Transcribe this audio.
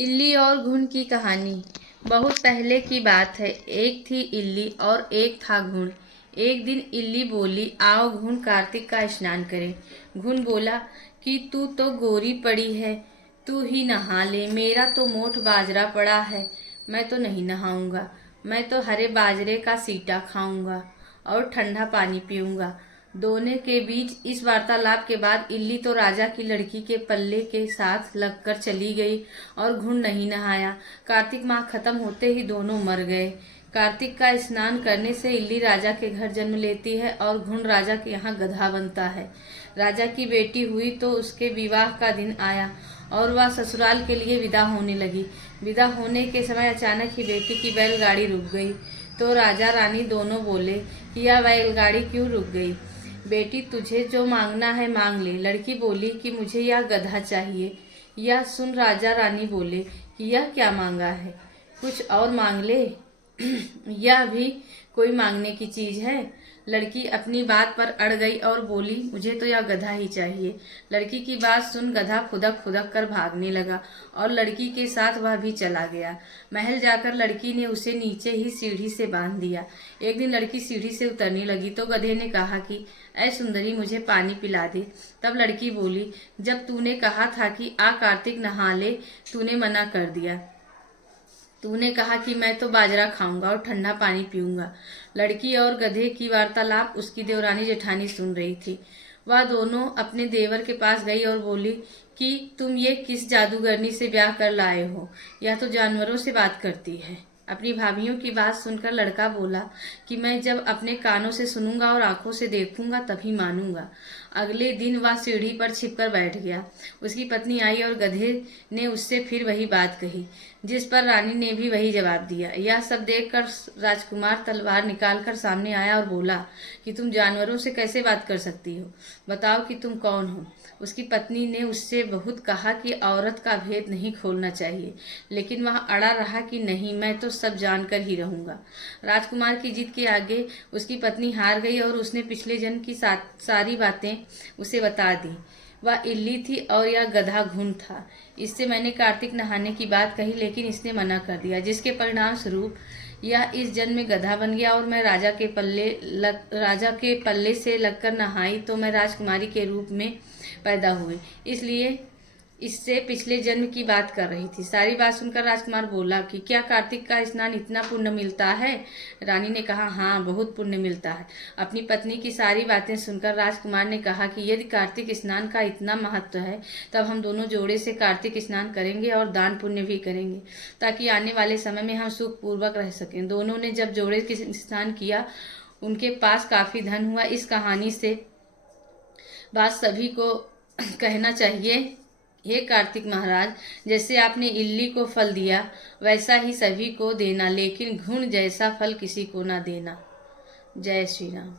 इल्ली और घुन की कहानी। बहुत पहले की बात है। एक थी इल्ली और एक था घुन। एक दिन इल्ली बोली, आओ घुन, कार्तिक का स्नान करें। घुन बोला कि तू तो गोरी पड़ी है, तू ही नहा ले, मेरा तो मोट बाजरा पड़ा है, मैं तो नहीं नहाऊंगा। मैं तो हरे बाजरे का सीटा खाऊंगा और ठंडा पानी पीऊंगा। दोनों के बीच इस वार्तालाप के बाद इल्ली तो राजा की लड़की के पल्ले के साथ लगकर चली गई और घुन नहीं नहाया। कार्तिक माह खत्म होते ही दोनों मर गए। कार्तिक का स्नान करने से इल्ली राजा के घर जन्म लेती है और घुन राजा के यहाँ गधा बनता है। राजा की बेटी हुई तो उसके विवाह का दिन आया और वह ससुराल के लिए विदा होने लगी। विदा होने के समय अचानक ही बेटी की बैलगाड़ी रुक गई। तो राजा रानी दोनों बोले कि यह बैलगाड़ी क्यों रुक गई। बेटी, तुझे जो मांगना है मांग ले। लड़की बोली कि मुझे यह गधा चाहिए। यह सुन राजा रानी बोले कि यह क्या मांगा है, कुछ और मांग ले। यह भी कोई मांगने की चीज है। लड़की अपनी बात पर अड़ गई और बोली, मुझे तो यह गधा ही चाहिए। लड़की की बात सुन गधा खुदक खुदक कर भागने लगा और लड़की के साथ वह भी चला गया। महल जाकर लड़की ने उसे नीचे ही सीढ़ी से बांध दिया। एक दिन लड़की सीढ़ी से उतरने लगी तो गधे ने कहा कि ऐ सुंदरी, मुझे पानी पिला दे। तब लड़की बोली, जब तूने कहा था कि आ कार्तिक नहा ले, तूने मना कर दिया। तूने कहा कि मैं तो बाजरा खाऊंगा और ठंडा पानी पीऊंगा। लड़की और गधे की वार्तालाप उसकी देवरानी जेठानी सुन रही थी। वह दोनों अपने देवर के पास गई और बोली कि तुम ये किस जादूगरनी से ब्याह कर लाए हो, यह तो जानवरों से बात करती है। अपनी भाभीियों की बात सुनकर लड़का बोला कि मैं जब अपने कानों से सुनूंगा और आंखों से देखूंगा तभी मानूंगा। अगले दिन वह सीढ़ी पर छिपकर बैठ गया। उसकी पत्नी आई और गधे ने उससे फिर वही बात कही, जिस पर रानी ने भी वही जवाब दिया। यह सब देखकर राजकुमार तलवार निकालकर सामने आया और बोला कि तुम जानवरों से कैसे बात कर सकती हो, बताओ कि तुम कौन हो। उसकी पत्नी ने उससे बहुत कहा कि औरत का भेद नहीं खोलना चाहिए, लेकिन वह अड़ा रहा कि नहीं, मैं तो सब जानकर ही रहूंगा। राजकुमार की जिद के आगे उसकी पत्नी हार गई और उसने पिछले जन्म की सारी बातें उसे बता दी। वह इल्ली थी और यह गधा घुन था। इससे मैंने कार्तिक नहाने की बात कही, लेकिन इसने मना कर दिया, जिसके परिणाम स्वरूप यह इस जन्म में गधा बन गया और मैं राजा के पल्ले से लगकर नहाई तो मैं राजकुमारी के रूप में पैदा हुई, इसलिए इससे पिछले जन्म की बात कर रही थी। सारी बात सुनकर राजकुमार बोला कि क्या कार्तिक का स्नान इतना पुण्य मिलता है। रानी ने कहा, हाँ, बहुत पुण्य मिलता है। अपनी पत्नी की सारी बातें सुनकर राजकुमार ने कहा कि यदि कार्तिक स्नान का इतना महत्व है, तब हम दोनों जोड़े से कार्तिक स्नान करेंगे और दान पुण्य भी करेंगे, ताकि आने वाले समय में हम सुख पूर्वक रह सकें। दोनों ने जब जोड़े के स्नान किया, उनके पास काफी धन हुआ। इस कहानी से बात सभी को कहना चाहिए, हे कार्तिक महाराज, जैसे आपने इल्ली को फल दिया वैसा ही सभी को देना, लेकिन घुन जैसा फल किसी को ना देना। जय श्री राम।